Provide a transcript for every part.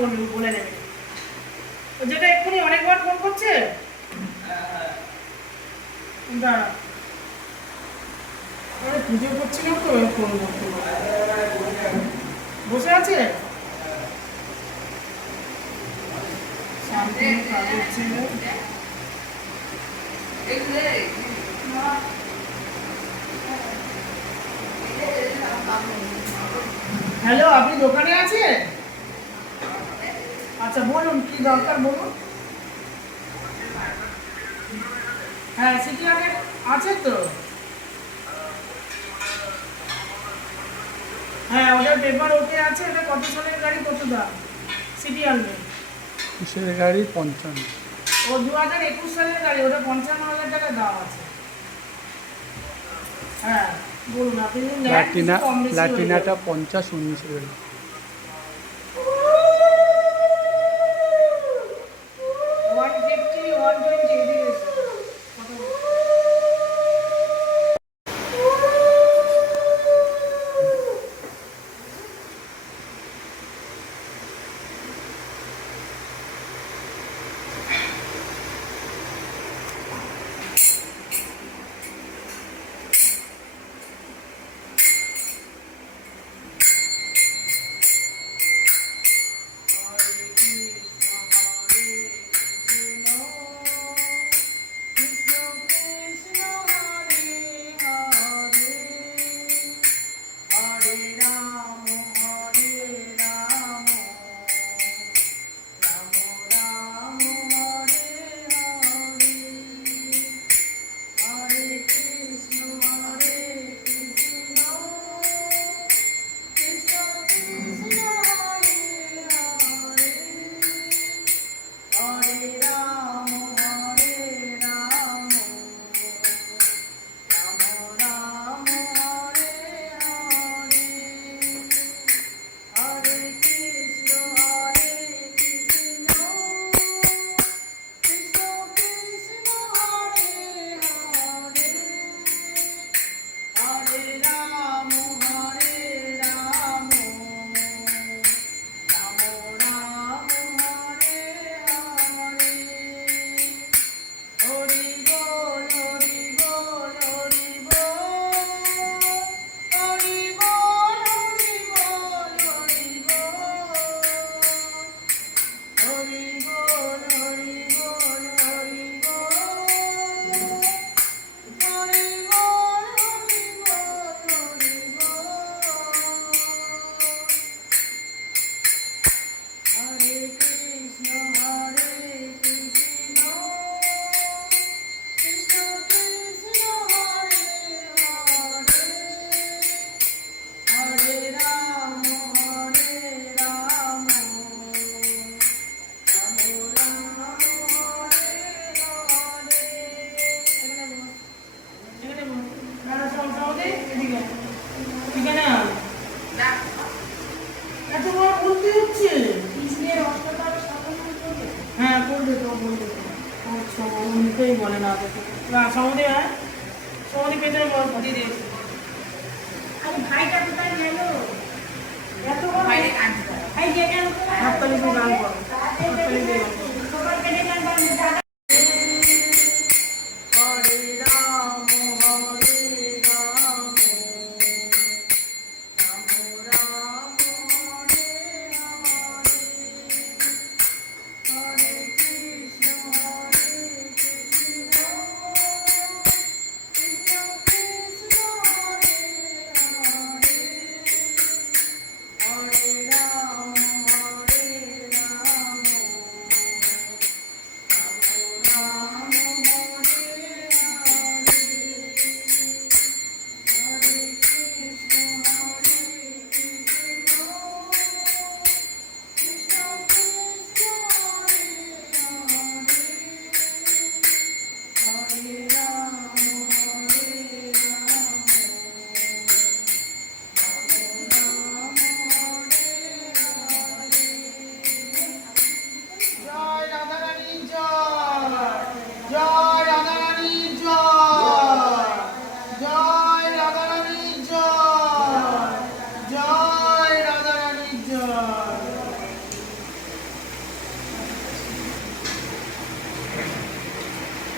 বলবি, বলে নেবে। যেটা এক্ষুনি অনেকবার ফোন করছে, দাঁড়া, পুজো করছিলাম তো ফোন করতে, বসে আছে। হ্যালো, আপনি দোকানে আছেন? আচ্ছা বলুন, কি দরকার বলুন। হ্যাঁ, সিটি আগে আছে তো। হ্যাঁ, ওটার পেপার ওকে আছে। এটা কত সালের গাড়ি, কত দাম? সিটি আনবে কিসের গাড়ি? 55। ও 2021 সালের গাড়ি, ওটা 55,000 টাকা দাম আছে। হ্যাঁ বলুন, আপনি যদি নেন কিছু কম বেশি হয়ে যাবে। প্লাটিনাটা 50-19 গাড়ি। 150, 120 এদিকে এসো। কথা বলো। বলে না সমাধি, হ্যাঁ সমাধি পেছনে দিয়ে দিয়েছে। ভাইটা কোথায় গেল? এত হাততালি দিয়ে গান করো, হাততালি দিয়ে গান করো।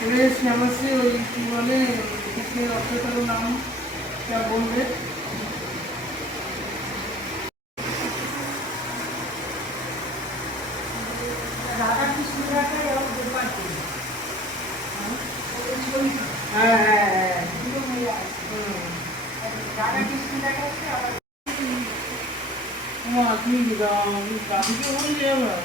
ওরে শ্যামাশ্রী ওই কি বলে কৃষ্ণের অর্থটার নাম যা বলবে। হ্যাঁ হ্যাঁ হ্যাঁ তুই গাড়িকে বললি আবার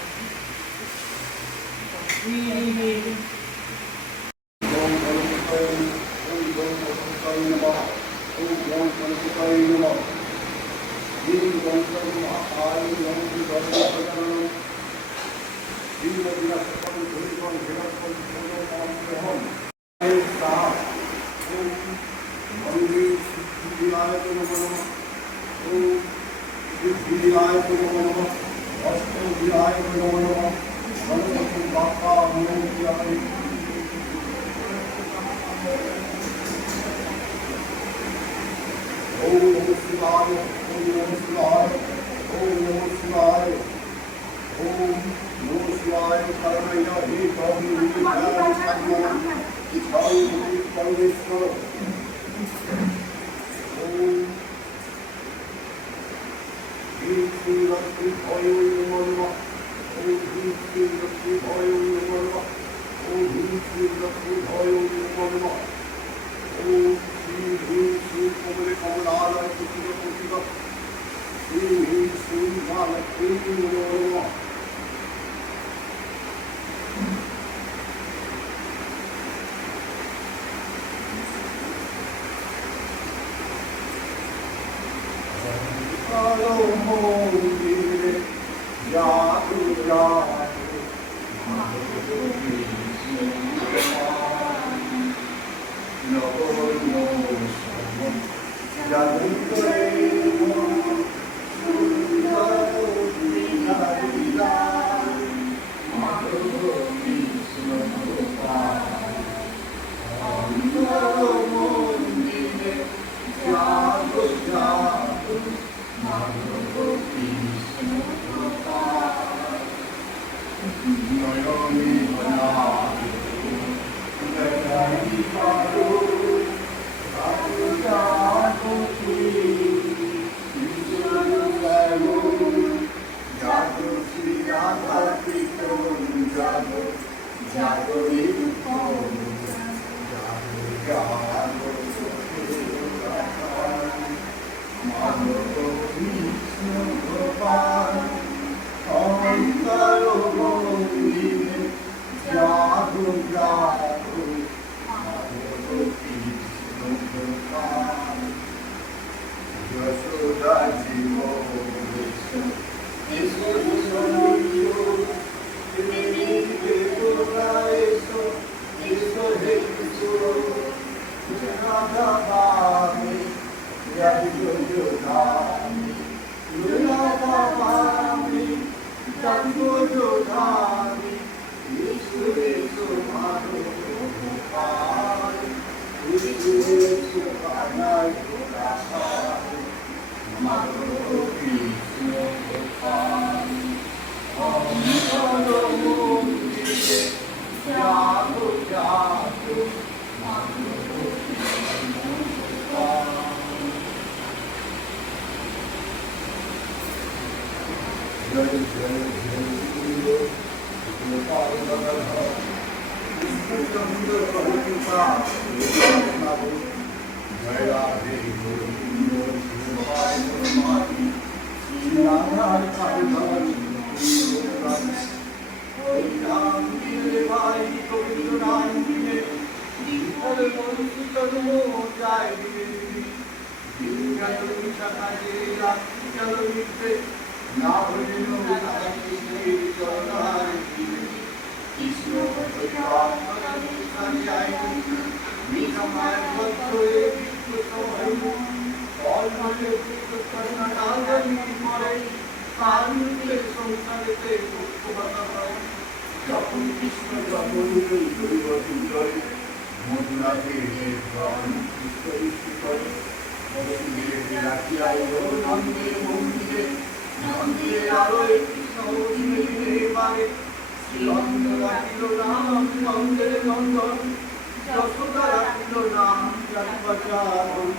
Nandere Nandon যশোদা রাখিল নাম জন্মচারণ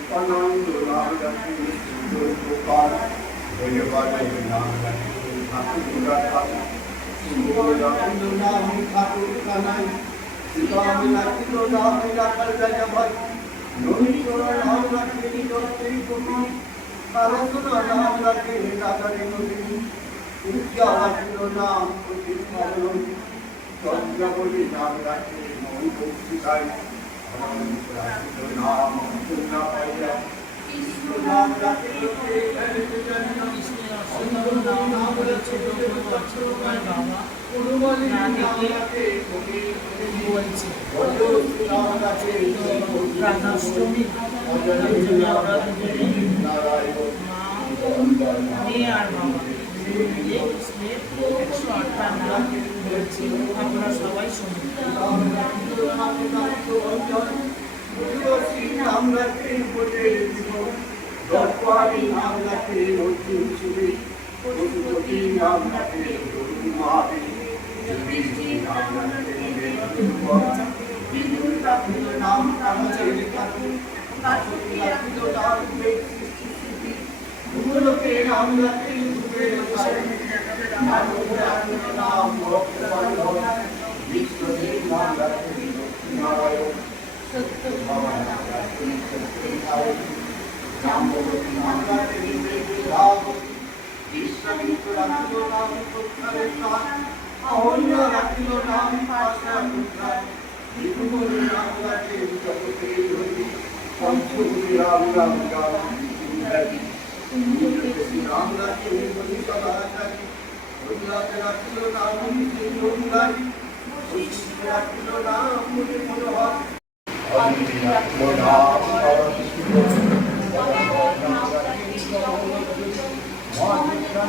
উপানন্দ নাম রাখিল সুন্দর গোপাল ভৈরবাদের নাম রাখিল ঠাকুর ঠাকুর সুন্দর রাখিল নাম ঠাকুর কানাই শ্রীরাম রাখিল নাম রাখাল রাজা ভাই ননীশ্বর নাম রাখিল দত্তই কুমার কারসনা নাম রাখিল রাধারে নদী উজ্জা রাখিল নাম প্রতীক মরণ চন্দ্রবলী নাম রাখিল মৌবক্ষিকাই অনন্ত রাখিল নাম অন্নপূর্ণা পাইয়া কৃষ্ণ নাম রাখিল নাম ছোট বাবা বলছে রাধাষ্টমী মেয়ে আর বাবা কৃষ্ণের 108টা নাম বলছি, আপনারা সবাই শুনুন। নাম রাখে নাম রাখে অর্জুন সুরে পশুপতি নাম রাখে মহাবীর নাম রাখে বিদুর রাখিল নাম কামচের কাকু কাকুতি রাখিল নাম ভূলোকে নাম রাখে যুগের নাম ভক্ত বিশ্বদেব নাম রাখে নারায়ণ সত্য নাম রাখে জাম্ববতী নাম রাখে দেবী বিশ্বমিত্র রাখিল নাম পুত্রের প্রাণ অহল্য রাখিল নাম পাশা পুত্রা বিভুবন নাম রাখে জগতে হরি পঞ্চমুখী রাম রাম রাম নাম রাখে হরি সদাচারী হরিরাতে রাখিল নাম হরি রাখিল নাম মুনি মনোহর হরি রাখিল নাম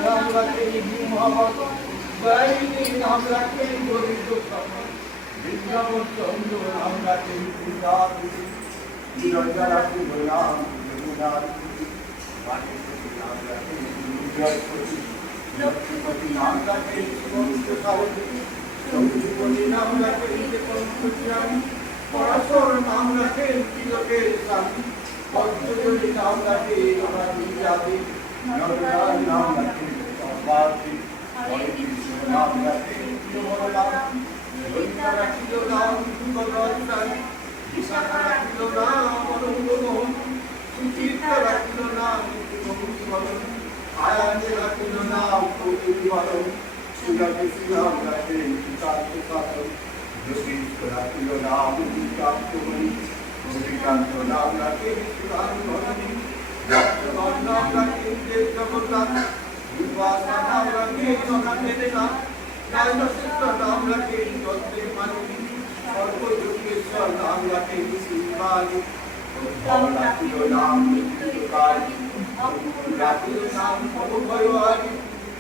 নাম রাখে মোহাম্মদ বাইনি নাম রাখে গোবিন্দ বিদ্যাপন চন্দ্র নাম রাখে বিজয়া রাখিল নাম যমুনার নাম রাখে লক্ষ্মীপতি নাম রাখে সঞ্জীবনী নাম রাখে পরাশর নাম রাখে তিলকের স্বামী পঞ্চজনী নাম রাখে আমার জাতি নরনার নাম রাখে সর্বাধি হরে কৃষ্ণ নাম রাখে ললিতা রাখিল নাম যুগদর্শন বিশাখা রাখিল নাম অনঙ্গমোহন সুচিত্রা রাখিল নাম মধুসূদন আয়ানে রাখিল নাম কৌতুকবরণ সুজাতি নাম রাখে সীতার্থসাধন যোগীশ রাখিল নাম গীতার্থমণি গোপীকান্ত নাম রাখে সুরাঙ্গনী রাষ্ট্রগণ নাম রাখে দেব জগন্নাথ দুর্বাসা নাম রাখে জগন্নাথের নাথ রাজনক্ষত্র নাম রাখে যজ্ঞের মালিনী সর্বযোগেশ্বর নাম রাখে শিবানী উদ্ধব রাখিল নাম মৃত্যুকারী রাখিল নাম ভবভয়হারী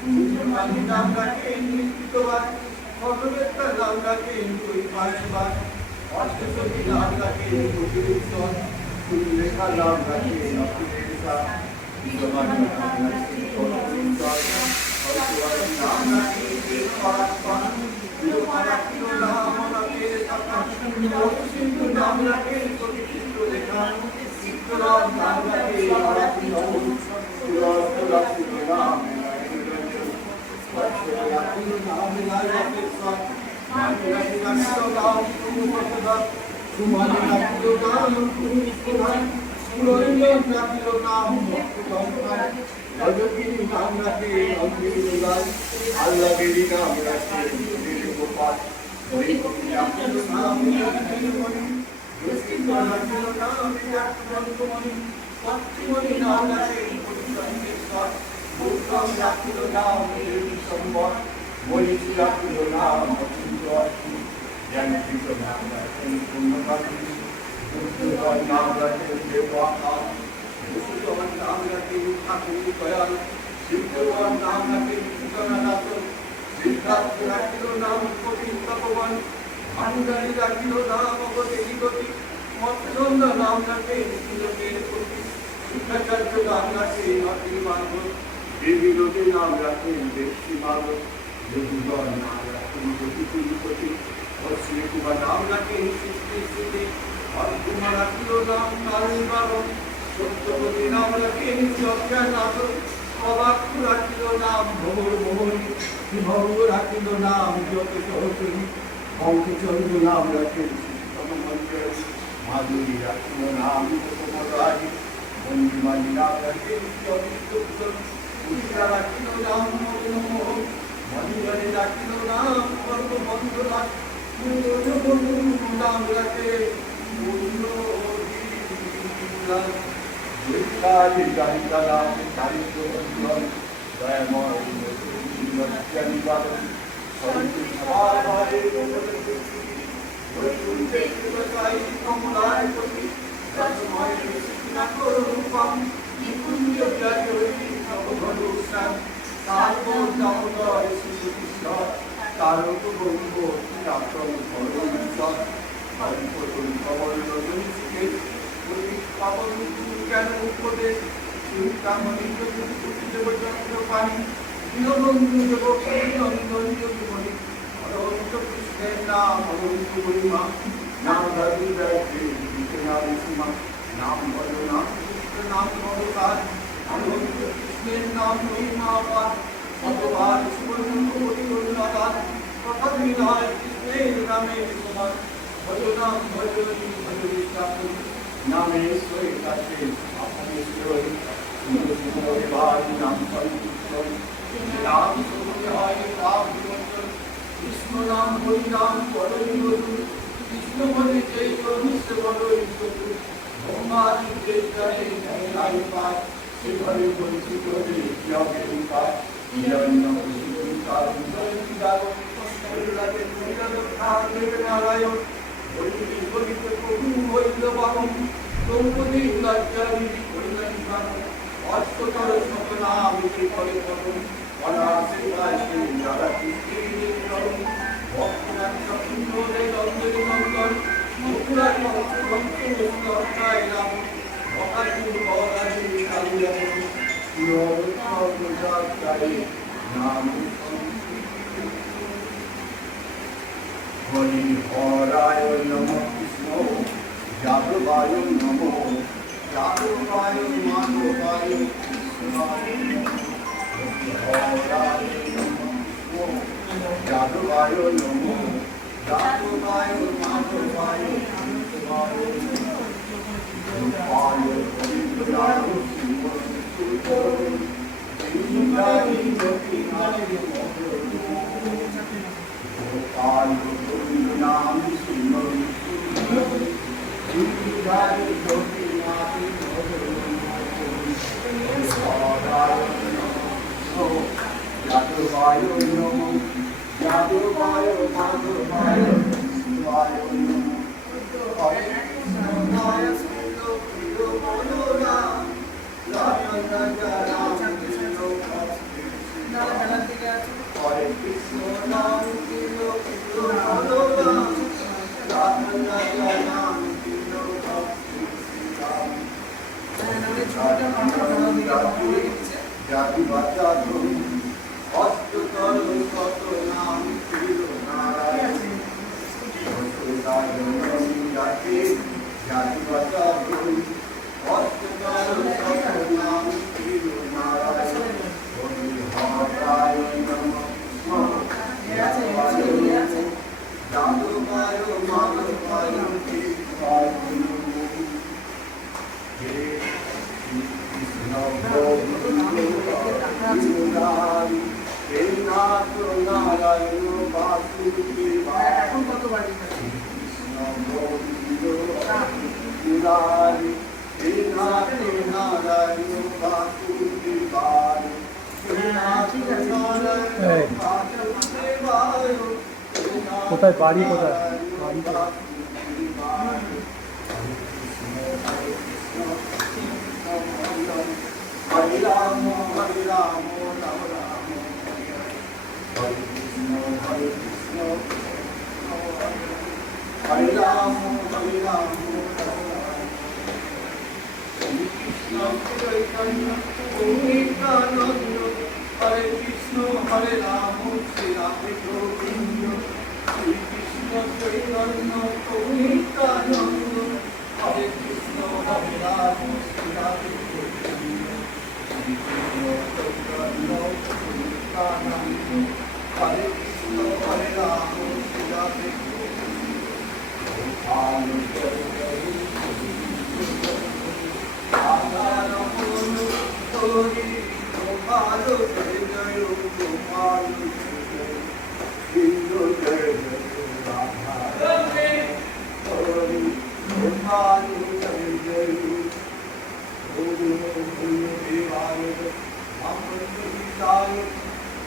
মুসলমানি নাম রাখে মৃত্যুবান সর্ববেত্তা নাম রাখে কৈপায়নবান অষ্টসখী নাম রাখে বজরেশ্বর সুলেখা নাম রাখে অখিলেশ্বর বিশ্বমানি নাম রাখে পরমেশ্বর হরিবাদী নাম রাখে দেবপরাৎপর বিরূপা রাখিল নাম অনাথের শাখা সিন্ধু নাম রাখে প্রতিষ্ঠিত লেখা চিত্তরথ নাম রাখে আরতি নমন সুরস্থ রাখিল নাম রাখিল নাম রাখেশ্বর মানি রাখিল নাম কুমুদধর সুমানি রাখিল নাম কুমুদধর সুরঞ্জন রাখিল নাম ভক্তধর ভজগিরি নাম রাখে অঙ্গিনীলাল আল্লাহগিরি নাম রাখে গোপাল হরিপতি রাখিল নাম নীলমণি যোগীন্দ্র রাখিল নাম বিরাটমণি পত্রিমণি নাম রাখে পরিসংকেশ্বর বুদ্ধম রাখিল নাম বিশ্বম্বর মনীষী রাখিল নাম অচিন্ত অর্থী জ্ঞানপীঠ নাম রাখে পূর্ণকালী বুদ্ধগণ নাম রাখে দেবাকার বসুধন নাম রাখে ঠাকুর দয়াল সিদ্ধগণ নাম রাখে কীর্তনানাথ সিদ্ধার্থ রাখিল নাম কঠিন তপবন ভানুদানী রাখিল নাম অগতি গতি মৎস্যন্দ নাম রাখে তিলকের প্রতি শুক্রাচার্য নাম রাখে অতি মাধব দেবীরোধে নাম রাখে দেবী মাধব যদুগণ নাম রাখে জ্যোতি তিরুপতি और श्री कुमार नाम रखे सृष्टि और कुमार राखिलो नाम कालीबाबा सत्यवती नाम रखे सत्या नाथ अबाक राखिलो नाम भोर भोरी विभव राखिलो नाम ज्योत ज्योति अंकचंद्र नाम रखे माधुरी राखिलो नाम कुमारी मंदिमाली नाम रखे उषा राखिलो नाम नमो मणिगणे राखिलो नाम पर्व बंधु नाम रखे কোথায় বাড়ি কোথায় বাড়ি Hare Ram, Hare Ram, Ram Ram, Hare Krishna, Hare Krishna, Hare Ram, Hare Ram, Hare Krishna, Chaitanya, Nityananda, Hare Krishna, Hare Ram, Shri Ram Govinda, Hare Krishna.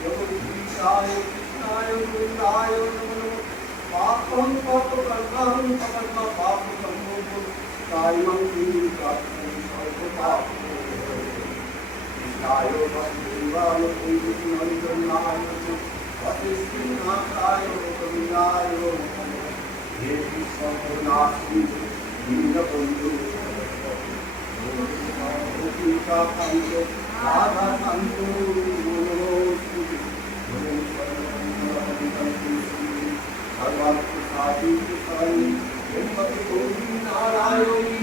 Hare Krishna, Hare Rama, Rama Papam papa kalpam papa papa kalpo kaimam kiri kapam kalpo papa Nayo Vasudevaya Kunditi Nandanayo Vasisthinayo Kaminayo Yehi Sampurnasi Dinabandhu Mukita Kanto Radha Kanto Monosti Bhagavan Prasadi Prasadi Vempati Govi Narayani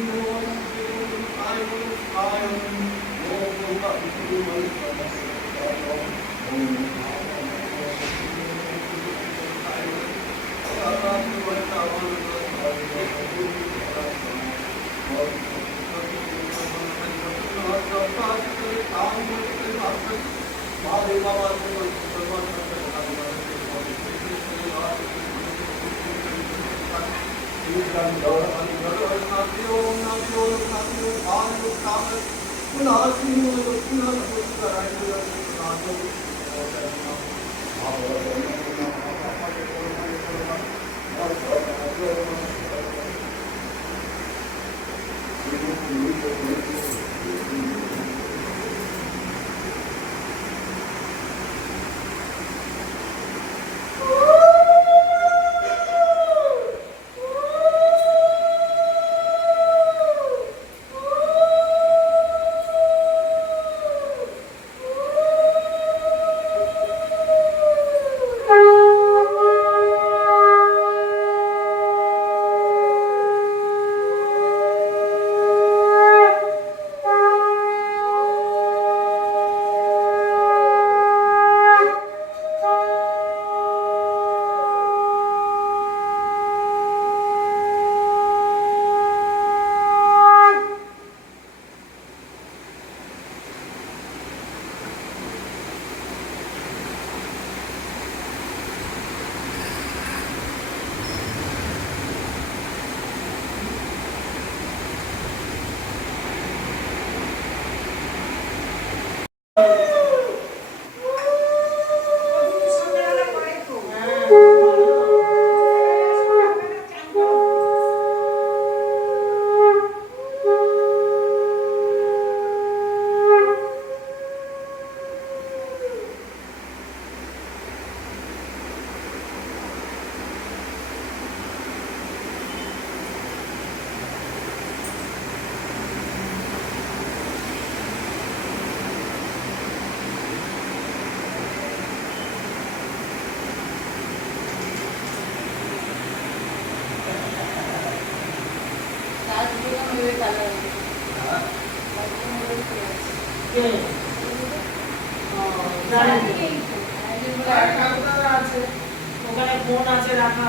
ওখানে phone আছে রাখা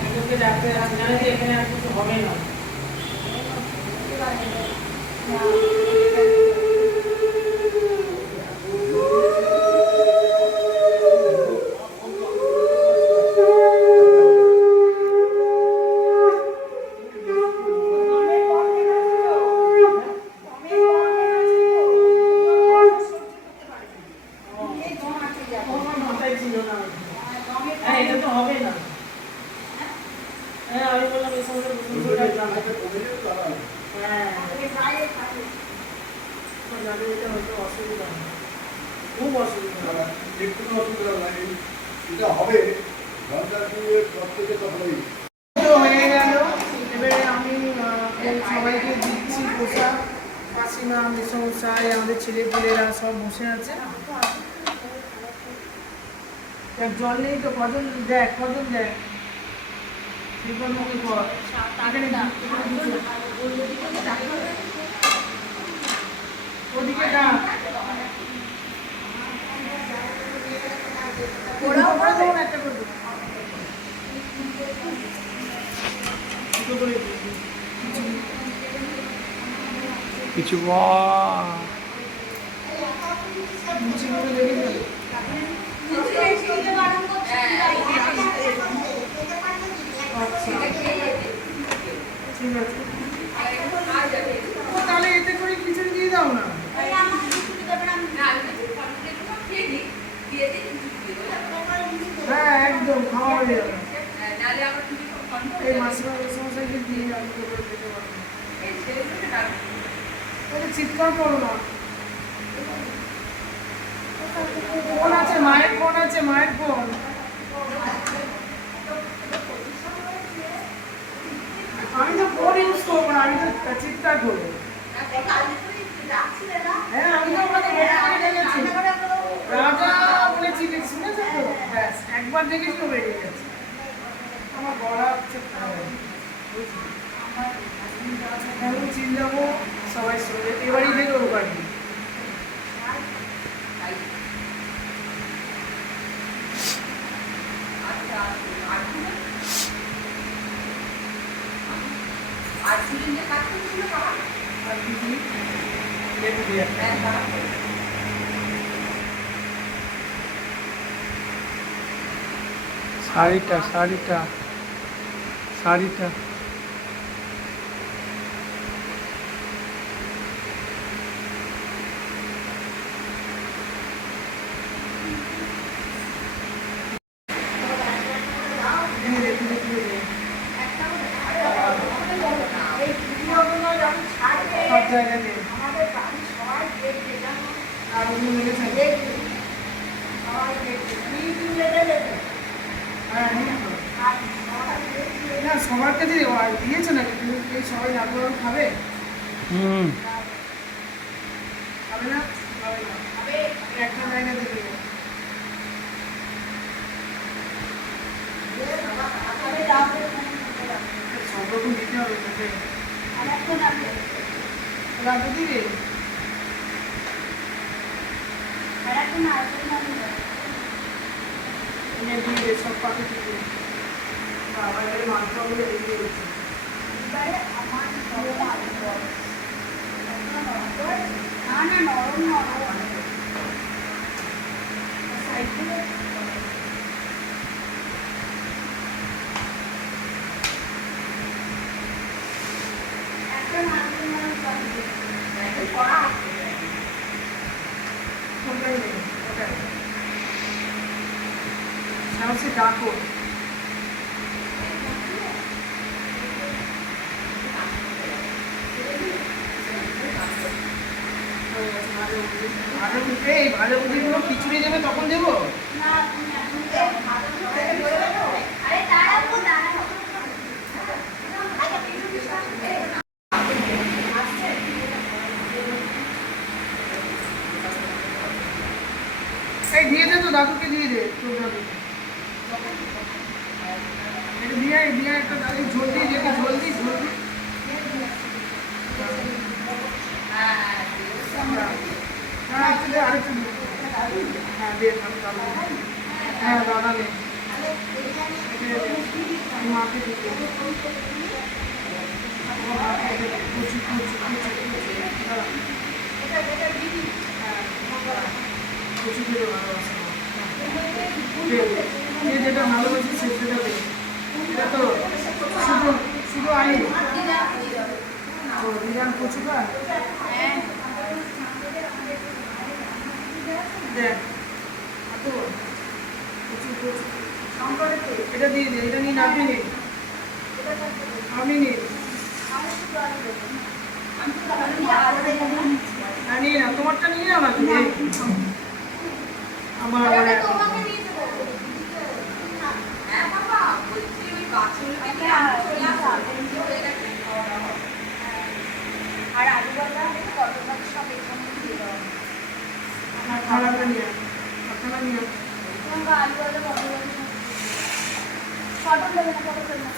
একজনকে ডাকতে আছে জানে যে এখানে আর কিছু হবে না হয়ে গেল এবারে আমি সবাইকে দিচ্ছি পোশাক মাসিমা মেসমশাই আমাদের ছেলেপুলেরা সব বসে আছে জল নেই তো কজন দেখ বিপন্নকে কর বাহ লুচিগুলো দেখে যাবে। আচ্ছা ঠিক আছে। ও তাহলে এতে করে খিচুড়ি দিয়ে দাও না। হ্যাঁ একদম খাওয়া হয়ে যাবে। এই মাসিমা মশাইকে দিয়ে আমি তো করে দিতে পারবো। তাহলে চিৎকার করো না। ফোন আছে, মায়ের ফোন আছে, মায়ের ফোন। আমি তো ফোন ইউজ করবো না, আমি তো চিৎকার করবো। হ্যাঁ আমি তো ওখানে গেছি রাজা বলে চিঠি শুনেছে তো, ব্যাস একবার দেখেছি ও বেরিয়ে গেছে। আমার গলা হচ্ছে আমি চিন যাবো সবাই শুনবে এবারই থেকে ওর বাড়ি। আর দিদি লেবু দিয়ে শাড়িটা শাড়িটা শাড়িটা সব জায়গাতে আর উনি মেরেছেন। হ্যাঁ না সবার কাছে দিয়েছে নাকি তুমি এই সবাই আপনারা খাবে হুম খাবে না খাবে না একটা জায়গাতে দেবো। সব রকম দিতে হবে তোকে রাখো দিদি এনে দিয়ে দে সব পাখি দিয়ে বাবা এবারে মাংস গুলো এগিয়ে গেছে। কোনটাই নেই ওটাই সাহসে ডাকো। এই ভালো বুঝিগুলো খিচুড়ি দেবে তখন দেবো। এই দিয়ে দে তো দাদুকে দিয়ে দে তোর দাদু এটা দিয়ে দিয়ে একটা দাদু জলদি দেখে জলদি জলদি হ্যাঁ একটু দে আরেকটু হ্যাঁ দে দাদা হ্যাঁ দাদা নে মাকে দিতে কুচি কুচি কুচি দিয়ে ভালোবাসা যে যেটা ভালোবাসি সেটা দে। এটা তো শুধু শুধু আলু ও দিলাম কচুটা দেখ এটা দিয়ে দে। এটা নিন আপনি নিন আপনি নিন নিয়ে না তোমারটা নিয়ে নাও না তুমি আমার আর আলু বাটা কতটা সব এখানে দিয়ে দেওয়া খারাপটা নিয়ে আপনারা নিয়ে আলু বাটা পটল দেবে না পটল দেবে না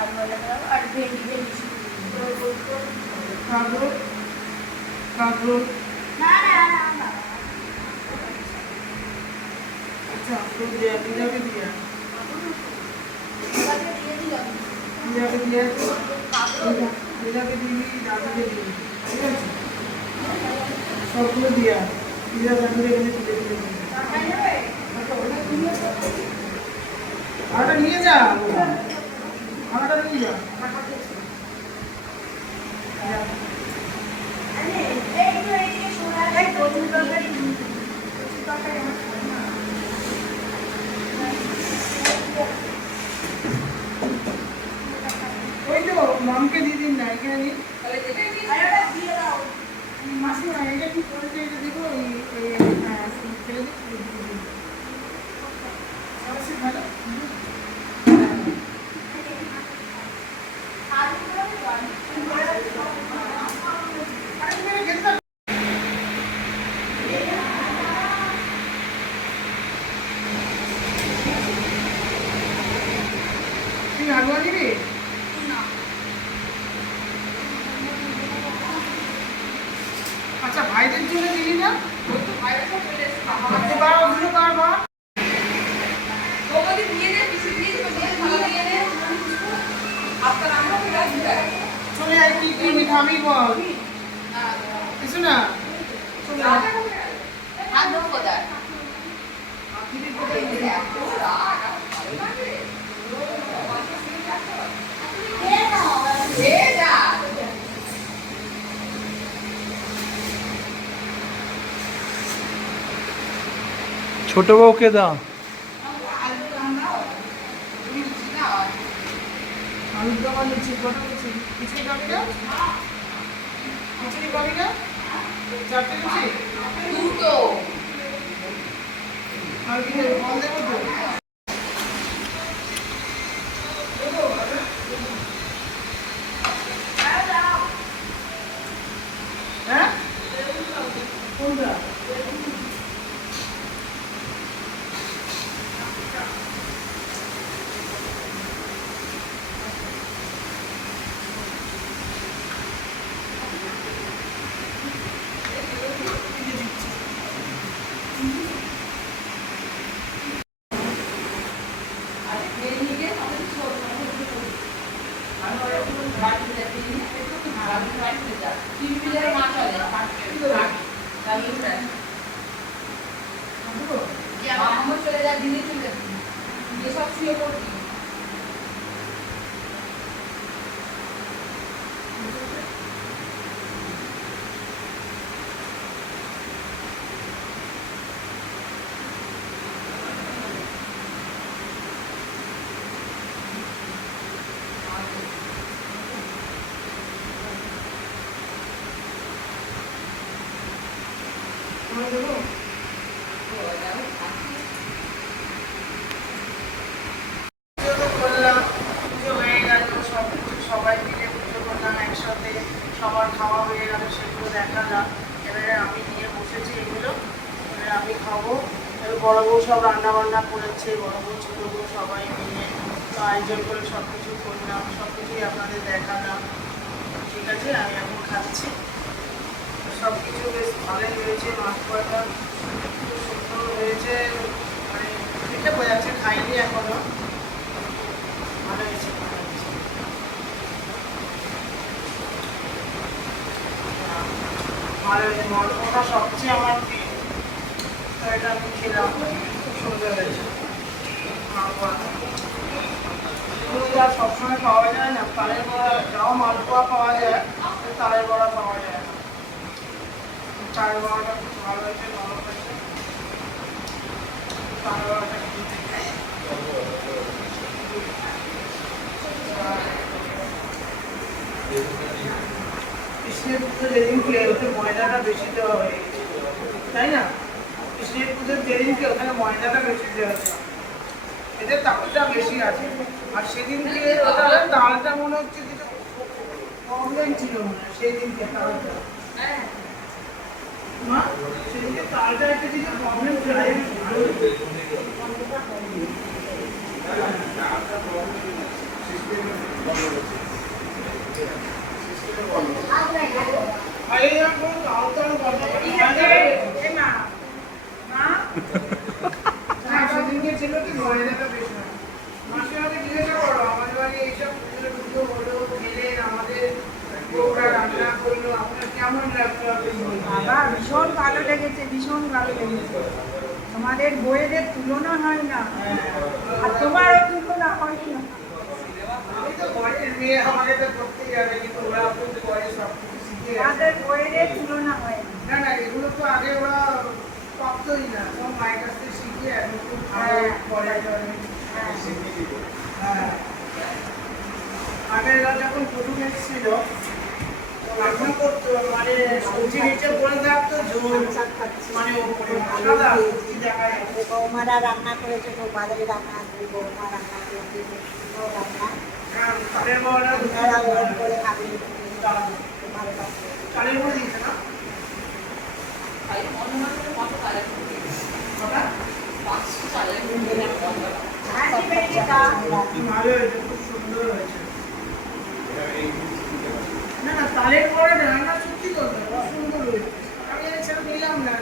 আলু বাটা দাও আর ভেন্ডি ভেন্ডি কাগজ কাগজ না না না না আচ্ছা তো দিয়ে দিদাকে দিয়ে দিয়ে দিলাম দিদাকে দিয়ে দিদাকে দিবি, দাদুকে দিবি, ঠিক আছে? সবগুলো দিয়া দিদা দাদুকে এখানে তুলে তুলে দিবি। আটা নিয়ে যা, আটা নিয়ে যা। ওই তো মামকে দিয়ে দিন না, এখানে নিন। মাসিমা এটা কি করেছে, এটা দেবো, হ্যাঁ ফেলে দিন। অবশ্যই ভালো। তুই আলুয়া দিবি? আচ্ছা ভাইদের জন্য দিলি না? এবার ওগুলো কার মা? চলে আয়, কি কি খাবি বল? কিছু না, চলে আয়। ছোট বউকে দাও। আলুর দোকান লুচি, কটা লুচি? খিচুড়ি খাবি না? খিচুড়ি খাবি না? 4টে লুচি? আর কি দেবো, ফল দেবো তো? হ্যাঁ কোনটা? চলে যা দিনে চলে সব শুয়ে পড়বি। সবাই মিলে পুজো করলাম একসাথে, সবার খাওয়া হয়ে গেল, সেগুলো দেখালাম। এবারে আমি নিয়ে বসেছি এগুলো, এবারে আমি খাবো। এবার বড় বউ সব রান্না বান্না করেছে, বড় বউ ছোট বউ সবাই মিলে তো আয়োজন করে সব কিছু করলাম, সব কিছুই আপনাদের দেখালাম। ঠিক আছে, আমি এখন খাচ্ছি। সব কিছু বেশ ভালোই হয়েছে, মাছ পোড়াটা খুব সুন্দর হয়েছে, মানে দেখে বোঝা যাচ্ছে, খাইনি এখনো, ভালো হয়েছে। ভালো হয়েছে, মাংসটা সবচেয়ে আমার প্রিয়, তো এটা আমি খেলাম, খুব সুন্দর হয়েছে। এগুলো আর সবসময় পাওয়া যায় না, তালের বড়া যাও মালপোয়া পাওয়া যায়, তালের বড়া পাওয়া যায় না। তালের বড়াটা খুব ভালো হয়েছে, নরম হয়েছে। তালের বড়াটা কৃষ্ণের পুজো যেদিনকে ওতে ময়দাটা বেশি দেওয়া হয়ে গেছে, তাই না? কৃষ্ণের পুজোর যেদিনকে ওখানে ময়দাটা বেশি দেওয়া হয়েছে, এতে তালটা বেশি আছে। আর সেদিনকে ওটা তালটা মনে হচ্ছে যেটা প্রবলেম ছিল মনে হয়, সেই দিনকে তালটা মা, সেদিনকে তালটা একটা কিছু প্রবলেম ছিল। সেদিনকে ছিল কি ময়দাটা বেশি হয়। মাসে আমাকে জিজ্ঞাসা করো, আমাদের বাড়ি এইসব পুজো হলো, খেলেন, আমাদের কেমন লাগলো আপনি বলুন? বাবা ভীষণ ভালো লেগেছে, ভীষণ ভালো লেগেছে। তোমাদের বইয়েদের তুলনা হয় না, আর তোমারও তুলনা হয় না। আমি তো ঘরের মেয়ে, আমাকে তো করতেই হবে, কিন্তু ওরা তো পরে সব কিছু শিখে গেছে। তোমাদের বইয়েদের তুলনা হয় না। না না, এগুলো তো আগে ওরা পারতই না, সব মায়ের কাছ থেকে শিখে এখন খুব ভালো করে চলে। হ্যাঁ, আগে এরা যখন প্রথম এসেছিল রান্না করতো, মানে সবজি নিচে পড়ে থাকতো, ঝোল মানে ওপরে সাদা সবজি দেখা যাচ্ছে। বৌমারা রান্না করেছে, তো বাজারে রান্না আছে, বৌমা রান্না করেছে, রান্না হ্যাঁ, চালের বড়া ওনারা ওরকম করে খাবে, ভালো লাগছে। চালের বড়া দিয়েছে না? খালি মনে মনে করে কত কালার করবে ওটা 500 চালের হ্যাঁ, বেরিয়ে দাও। ভালো হয়েছে, খুব সুন্দর হয়েছে। না না, তালের বড়া রান্না সত্যি করবে, খুব সুন্দর হয়েছে। আমি সেটা নিলাম না,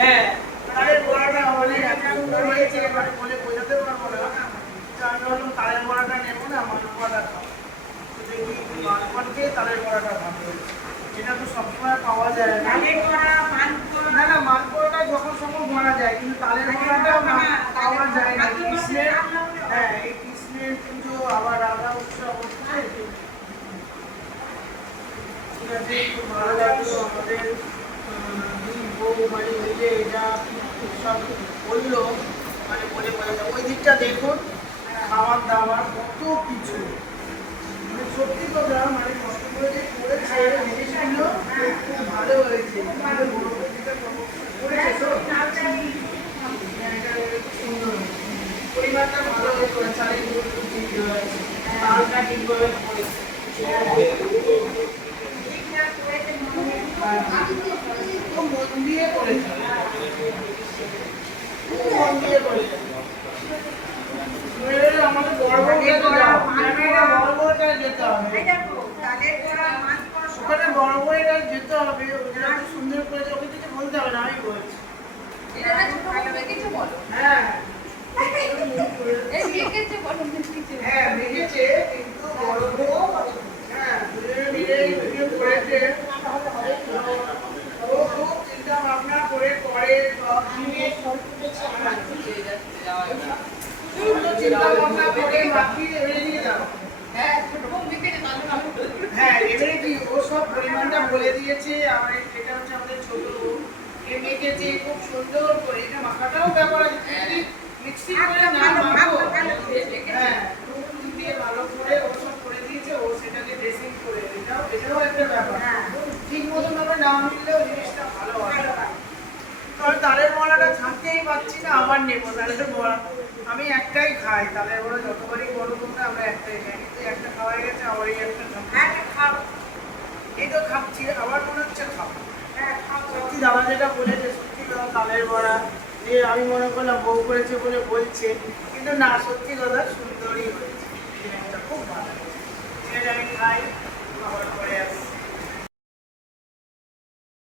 হ্যাঁ, তালের বড়াটা হলে এত সুন্দর হয়েছে, এবারে বলে বোঝাতে পারবো না। তো আমি বললাম তালের বড়াটা নেবো না, মালপোয়াটা খাবো। তো দেখি মালপোয়া দিয়ে তালের বড়াটা ভালো হয়েছে, যেটা তো সবসময় পাওয়া যায় না। তালের বড়া, মালপোয়া, না না, মালপোয়াটা যখন সম্ভব মারা যায়, কিন্তু তালের বড়াটা পাওয়া যায় না। কৃষ্ণের, হ্যাঁ, এই কৃষ্ণের পুজো, আবার রাধা উৎসব হচ্ছে। ঠিক আছে, খুব ভালো লাগলো আমাদের দুই বউ, মানে ওই যে এটা সব বললো, মানে বলে বলে ওই দিকটা দেখুন, খাবার দাবার কত কিছু, মানে সত্যি কথা, মানে কষ্ট করে যে করেছে জিনিসগুলো খুব ভালো হয়েছে। আমাদের বড় বউ যেটা করেছে তো, পরিবারটা ভালো করেছে, চারিদিকে খুব ঠিক হয়েছে, তালটা ঠিকভাবে করেছে। খুব মন দিয়ে করেছে, খুব মন দিয়ে করেছে। আমাদের বড় বউটা যেতে হবে, এই দেখো, তালের বড়া, মালপোয়া, ওখানে বড় বউটা যেতে হবে, ওটা খুব সুন্দর করেছে, ওকে কিছু বলতে হবে না, আমি বলছি। এটা ছোট বড় কিছু বলো হ্যাঁ এই লিখেছে বলো কিছু হ্যাঁ, লিখেছে, কিন্তু বড় বউ, হ্যাঁ, দুজনে মিলে ভিডিও করেছে। ও খুব চিন্তা ভাবনা করে সব নিয়ে চিন্তা ভাবনা করে মাখিয়ে এবারে নিয়ে যাও। হ্যাঁ ছোট বড় লিখেছে তাহলে আমি হ্যাঁ, এবারে কি ও সব পরিমাণটা বলে দিয়েছে। আমার এটা হচ্ছে আমাদের ছোট বউ, এ মেখেছে খুব সুন্দর করে, এটা মাখাটাও ব্যাপার আছে, মিক্সিং করে না মাখো, হ্যাঁ, নুন দিয়ে ভালো করে ও সব করে দিয়েছে, ও সেটাকে ড্রেসিং করে, এটাও একটা ব্যাপার। ঠিক মতন ভাবে না মিললেও জিনিসটা ভালো হয়। তবে তালের বড়াটা ছাড়তেই পারছি না, আবার নেবো তালের বড়া। আমি একটাই খাই, তালের বড়া যতবারই বড় তোমরা, আমরা একটাই খাই, কিন্তু একটা খাওয়া গেছে, আবার এই একটা খাবো। এই তো খাচ্ছি, আবার মনে হচ্ছে খাবো। সত্যি দাদা যেটা বলেছে, সত্যি কথা, তালের বড়া যে আমি মনে করলাম বউ করেছে বলে বলছে, কিন্তু না, সত্যি কথা সুন্দরই হয়েছে, জিনিসটা খুব ভালো হয়েছে। ঠিক আছে, আমি খাই, আবার পরে আসবো।